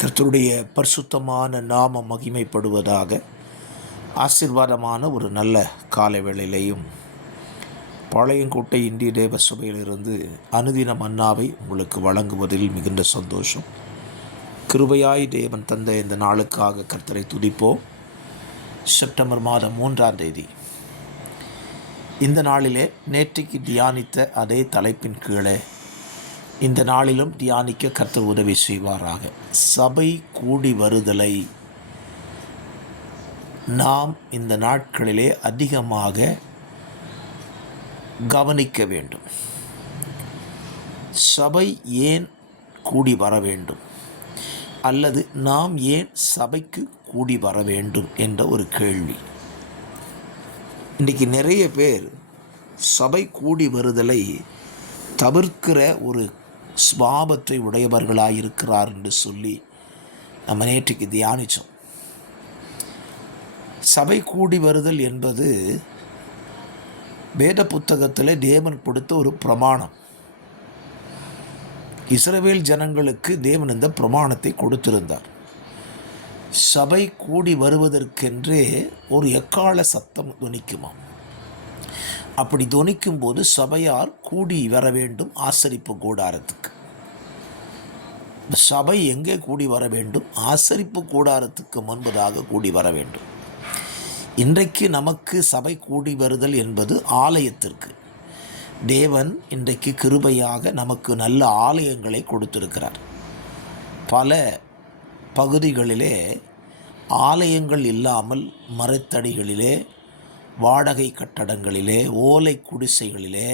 கர்த்தருடைய பரிசுத்தமான நாமம் மகிமைப்படுவதாக. ஆசீர்வாதமான ஒரு நல்ல காலை வேளையிலேயும் பாளையங்கோட்டை இந்திய தேவ சபையிலிருந்து அனுதின மன்னாவை உங்களுக்கு வழங்குவதில் மிகுந்த சந்தோஷம். கிருபையாய் தேவன் தந்த இந்த நாளுக்காக கர்த்தரை துதிப்போம். செப்டம்பர் மாதம் 3ஆம் தேதி இந்த நாளிலே நேற்றைக்கு தியானித்த அதே தலைப்பின் கீழே இந்த நாளிலும் தியானிக்க கர்த்தர் உதவி செய்வாராக. சபை கூடி வருதலை நாம் இந்த நாட்களிலே அதிகமாக கவனிக்க வேண்டும். சபை ஏன் கூடி வர வேண்டும், அல்லது நாம் ஏன் சபைக்கு கூடி வர வேண்டும் என்ற ஒரு கேள்வி. இன்றைக்கி நிறைய பேர் சபை கூடி வருதலை தவிர்க்கிற ஒரு சுபாவத்தை உடையவர்களாயிருக்கிறார் என்று சொல்லி நம்ம நேற்றுக்கு தியானித்தோம். சபை கூடி வருதல் என்பது வேத புத்தகத்தில் தேவன் கொடுத்த ஒரு பிரமாணம். இஸ்ரவேல் ஜனங்களுக்கு தேவன் இந்த பிரமாணத்தை கொடுத்திருந்தார். சபை கூடி வருவதற்கென்றே ஒரு எக்கால சத்தம் துணிக்குமா. அப்படி துணிக்கும் போது சபையார் கூடி வர வேண்டும் ஆசரிப்பு கூடாரத்துக்கு. சபை எங்கே கூடி வர வேண்டும்? ஆசரிப்பு கூடாரத்துக்கு முன்பதாக கூடி வர வேண்டும். இன்றைக்கு நமக்கு சபை கூடி வருதல் என்பது ஆலயத்திற்கு. தேவன் இன்றைக்கு கிருபையாக நமக்கு நல்ல ஆலயங்களை கொடுத்திருக்கிறார். பல பகுதிகளிலே ஆலயங்கள் இல்லாமல் மரத்தடிகளிலே, வாடகை கட்டடங்களிலே, ஓலை குடிசைகளிலே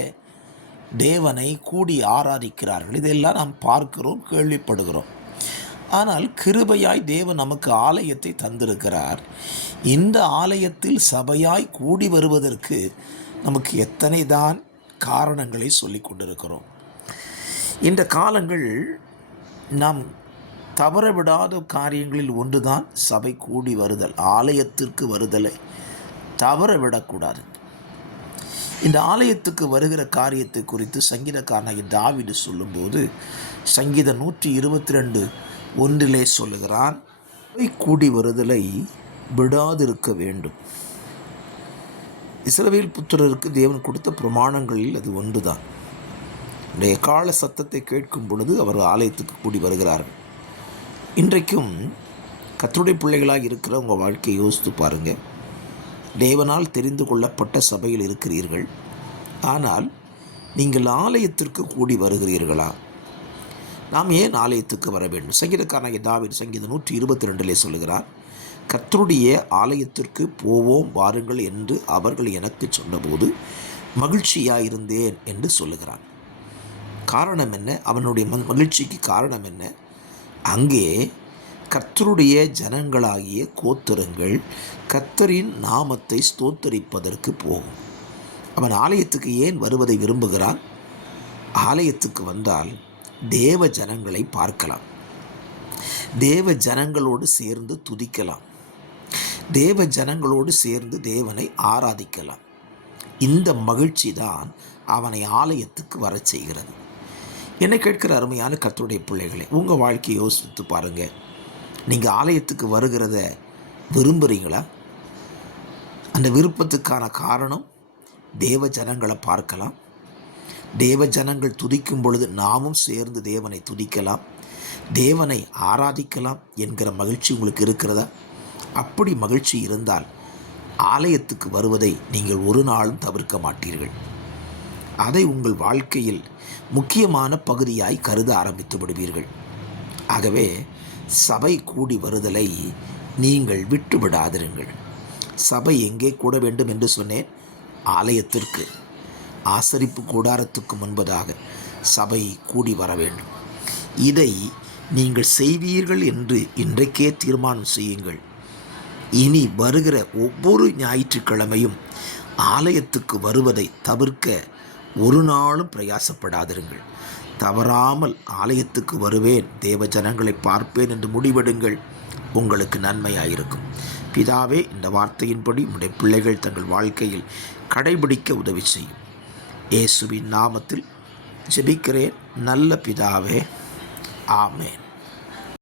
தேவனை கூடி ஆராதிக்கிறார்கள். இதெல்லாம் நாம் பார்க்கிறோம், கேள்விப்படுகிறோம். ஆனால் கிருபையாய் தேவன் நமக்கு ஆலயத்தை தந்திருக்கிறார். இந்த ஆலயத்தில் சபையாய் கூடி வருவதற்கு நமக்கு எத்தனை தான் காரணங்களை சொல்லி கொண்டிருக்கிறோம். இந்த காலங்கள் நாம் தவறவிடாத காரியங்களில் ஒன்றுதான் சபை கூடி வருதல். ஆலயத்திற்கு வருதலை தவறவிடக்கூடாது. இந்த ஆலயத்துக்கு வருகிற காரியத்தை குறித்து சங்கீதக்காரனாகிய தாவீது சொல்லும்போது சங்கீதம் 122:1 சொல்லுகிறான், கூடி வருதலை விடாதிருக்க வேண்டும். இஸ்ரவேல் புத்திரருக்கு தேவன் கொடுத்த பிரமாணங்களில் அது ஒன்றுதான். இந்த எக்கால சத்தத்தை கேட்கும் பொழுது அவர் ஆலயத்துக்கு கூடி வருகிறார்கள். இன்றைக்கும் கர்த்தருடைய பிள்ளைகளாக இருக்கிற உங்கள் வாழ்க்கையை யோசித்து பாருங்கள். தேவனால் தெரிந்து கொள்ளப்பட்ட சபையில் இருக்கிறீர்கள். ஆனால் நீங்கள் ஆலயத்திற்கு கூடி வருகிறீர்களா? நாம் ஏன் ஆலயத்துக்கு வர வேண்டும்? சங்கீதக்காரனாகிய தாவீது சங்கீதம் 122 சொல்லுகிறார், கர்த்தருடைய ஆலயத்திற்கு போவோம் வாருங்கள் என்று அவர்கள் எனக்கு சொன்னபோது மகிழ்ச்சியாயிருந்தேன் என்று சொல்லுகிறான். காரணம் என்ன? அவனுடைய மகிழ்ச்சிக்கு காரணம் என்ன? அங்கே கர்த்தருடைய ஜனங்களாகிய கோத்திரங்கள் கர்த்தரின் நாமத்தை ஸ்தோத்தரிப்பதற்கு போகும். அவன் ஆலயத்துக்கு ஏன் வருவதை விரும்புகிறான்? ஆலயத்துக்கு வந்தால் தேவ ஜனங்களை பார்க்கலாம், தேவ ஜனங்களோடு சேர்ந்து துதிக்கலாம், தேவ ஜனங்களோடு சேர்ந்து தேவனை ஆராதிக்கலாம். இந்த மகிழ்ச்சி தான் அவனை ஆலயத்துக்கு வர செய்கிறது. என்னை கேட்கிற அருமையான கர்த்தருடைய பிள்ளைகளை, உங்கள் வாழ்க்கையை யோசித்து பாருங்கள். நீங்கள் ஆலயத்துக்கு வருகிறத விரும்புகிறீங்களா? அந்த விருப்பத்துக்கான காரணம் தேவ ஜனங்களை பார்க்கலாம், தேவ ஜனங்கள் துதிக்கும் பொழுது நாமும் சேர்ந்து தேவனை துதிக்கலாம், தேவனை ஆராதிக்கலாம் என்கிற மகிழ்ச்சி உங்களுக்கு இருக்கிறதா? அப்படி மகிழ்ச்சி இருந்தால் ஆலயத்துக்கு வருவதை நீங்கள் ஒரு நாளும் தவிர்க்க மாட்டீர்கள். அதை உங்கள் வாழ்க்கையில் முக்கியமான பகுதியாய் கருத ஆரம்பித்து விடுவீர்கள். ஆகவே சபை கூடி வருதலை நீங்கள் விட்டு விடாதிருங்கள். சபை எங்கே கூட வேண்டும் என்று சொன்னேன்? ஆலயத்திற்கு, ஆசரிப்பு கூடாரத்துக்கு முன்பதாக சபை கூடி வர வேண்டும். இதை நீங்கள் செய்வீர்கள் என்று இன்றைக்கே தீர்மானம் செய்யுங்கள். இனி வருகிற ஒவ்வொரு ஞாயிற்றுக்கிழமையும் ஆலயத்துக்கு வருவதை தவிர்க்க ஒரு நாளும் பிரயாசப்படாதிருங்கள். தவறாமல் ஆலயத்துக்கு வருவேன், தேவ ஜனங்களை பார்ப்பேன் என்று முடிவெடுங்கள். உங்களுக்கு நன்மையாயிருக்கும். பிதாவே, இந்த வார்த்தையின்படி உம்முடைய பிள்ளைகள் தங்கள் வாழ்க்கையில் கடைபிடிக்க உதவி செய்யும். இயேசுவின் நாமத்தில் ஜெபிக்கிறேன் நல்ல பிதாவே, ஆமென்.